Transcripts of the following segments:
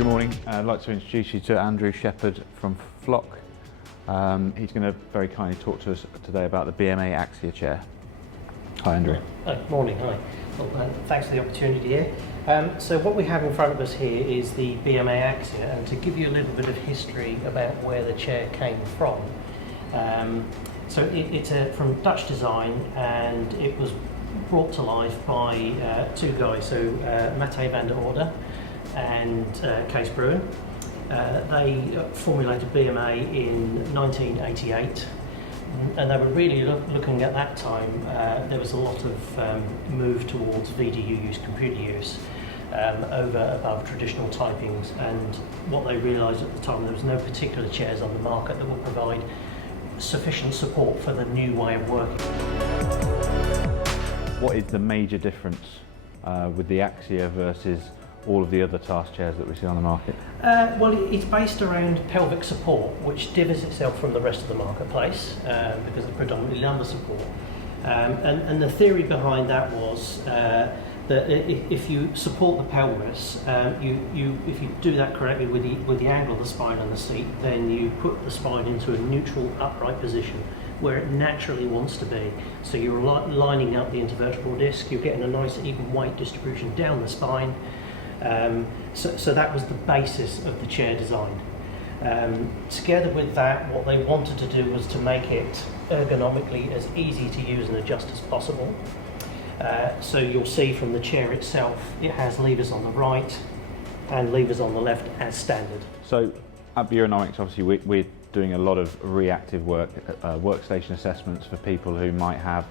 Good morning. I'd like to introduce you to Andrew Shepherd from Flokk. He's going to very kindly talk to us today about the BMA Axia chair. Hi Andrew. Morning, hi. Well, thanks for the opportunity here. So what we have in front of us here is the BMA Axia, and to give you a little bit of history about where the chair came from. So it's from Dutch design, and it was brought to life by two guys, so Matthijs van der Orde and Kees Bruin. They formulated BMA in 1988, and they were really looking at that time. There was a lot of move towards VDU use, computer use, above traditional typings, and what they realised at the time, there was no particular chairs on the market that would provide sufficient support for the new way of working. What is the major difference with the Axia versus all of the other task chairs that we see on the market? Well, it's based around pelvic support, which differs itself from the rest of the marketplace because it's predominantly lumbar support. And the theory behind that was that if you support the pelvis, if you do that correctly with the angle of the spine on the seat, then you put the spine into a neutral upright position where it naturally wants to be. So you're lining up the intervertebral disc, you're getting a nice even weight distribution down the spine. So that was the basis of the chair design. Together with that, what they wanted to do was to make it ergonomically as easy to use and adjust as possible. So you'll see from the chair itself, it has levers on the right and levers on the left as standard. So at Bureaunomics, obviously we're doing a lot of reactive work, workstation assessments for people who might have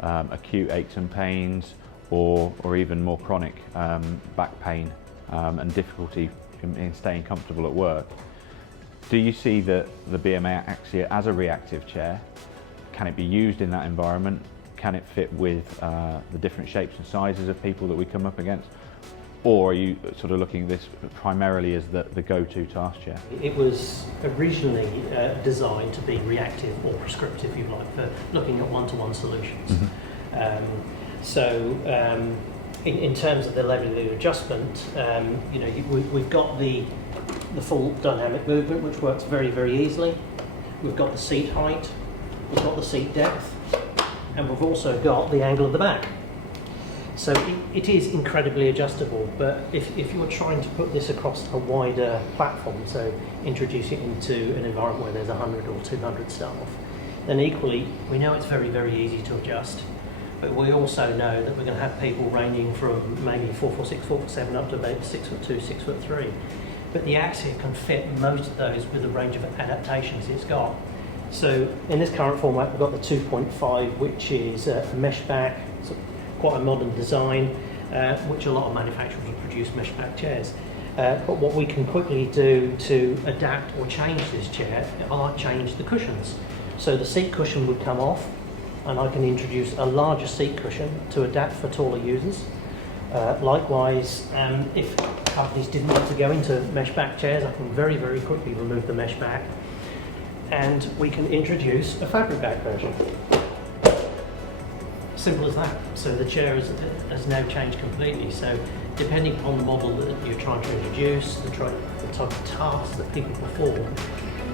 acute aches and pains, or even more chronic back pain and difficulty in staying comfortable at work. Do you see the BMA Axia as a reactive chair? Can it be used in that environment? Can it fit with the different shapes and sizes of people that we come up against? Or are you sort of looking at this primarily as the go-to task chair? It was originally designed to be reactive or prescriptive, if you like, for looking at one-to-one solutions. Mm-hmm. In terms of the level of adjustment, we've got the full dynamic movement, which works very, very easily. We've got the seat height, we've got the seat depth, and we've also got the angle of the back. So it is incredibly adjustable, but if you're trying to put this across a wider platform, so introduce it into an environment where there's 100 or 200 staff, then equally, we know it's very, very easy to adjust. But we also know that we're going to have people ranging from maybe 4'6", 4'7", up to about 6'2", 6'3". But the Axia can fit most of those with the range of adaptations it's got. So in this current format, we've got the 2.5, which is a mesh back, so quite a modern design, which a lot of manufacturers will produce mesh back chairs. But what we can quickly do to adapt or change this chair, I like change the cushions. So the seat cushion would come off, and I can introduce a larger seat cushion to adapt for taller users. Likewise, if companies didn't want to go into mesh back chairs, I can very, very quickly remove the mesh back, and we can introduce a fabric back version. Simple as that. So the chair has now changed completely. So depending on the model that you're trying to introduce, the type of tasks that people perform,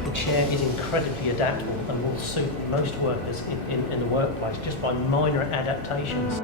the chair is incredibly adaptable and will suit most workers in the workplace just by minor adaptations.